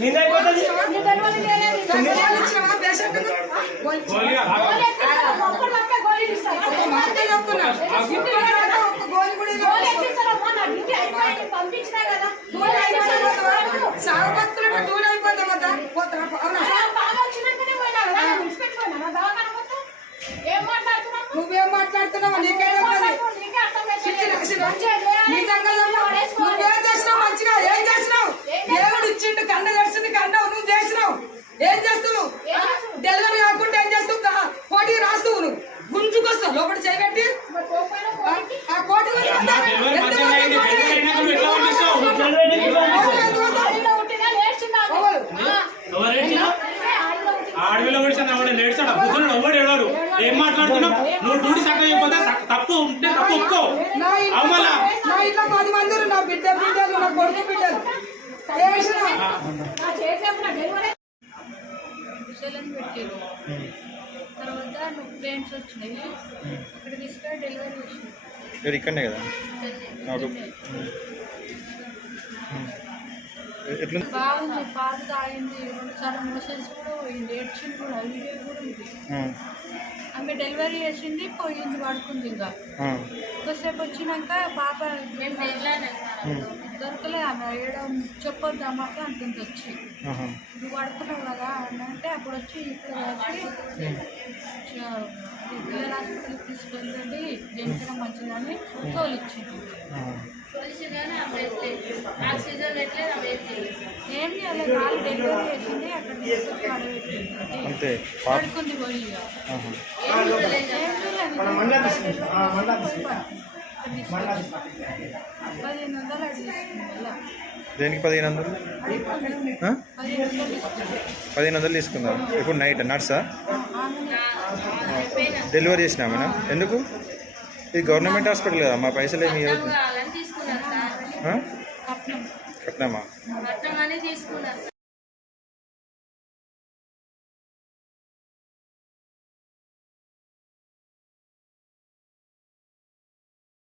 నిన్నైపోతుంది పంపించినా కదా. నువ్వేం మాట్లాడుతున్నావు? నీకైనా ఆడవిలో పడిచిన ఎవడు లేడ్చాడు బుద్ధుడు ఎవడు ఏడారు ఏం మాట్లాడుతున్నావు? నువ్వు డ్యూటీ సక్క అయిపోతే తప్పు ఉంటే తప్పు ఒప్పుకో. నా ఇంట్లో అవమలా నా ఇంట్లో పది మంది ఉన్నారు. నా బిడ్డ బిడ్డలు నా కొడుకు బిడ్డలు. చేసినా నా చేతిలో ఉన్న డెలివరీ సెలన్ పెట్టారు తర్వాత నువ్వు ప్లేన్స్ వచ్చినాయి అక్కడ తీసుకొని డెలివరీ చేసి ఇక్కడ ఇక్కడనే కదా? ఒక ఎట్లుంది? బాగుంది పాలు తాగింది రెండు సార్లు మోషన్స్ కూడా పోయింది ఏడ్చింది కూడా వీడియో కూడా ఉంది. ఆమె డెలివరీ చేసింది పోయింది పడుకుంది ఇంకా. కొద్దిసేపు వచ్చినాక పాప దొరకలే ఆమె ఏడం చెప్పొద్దు అమ్మకి అంటుంది వచ్చి. నువ్వు పడుకున్నావు కదా అని అంటే అప్పుడు వచ్చి ఇప్పుడు వచ్చి హాస్పిటల్కి తీసుకెళ్ళండి దేనికైనా మంచిదని తోలిచ్చింది. ఆహా. ఏం చేయాలి? వాళ్ళు డెలివరీ చేసింది అక్కడ తీసుకొచ్చి పడబెట్టింది అంతే. పడుకుంది పోయి. ఏం. ఏం. దేనికి పదిహేను వందలు? పదిహేను వందలు తీసుకుంది. ఇప్పుడు నైట్ నర్సా? డెలివరీ చేసినామేనా? ఎందుకు? ఇది గవర్నమెంట్ హాస్పిటల్ కదా మా పైసలు ఏమి కట్నామా? అని తీసుకున్నారు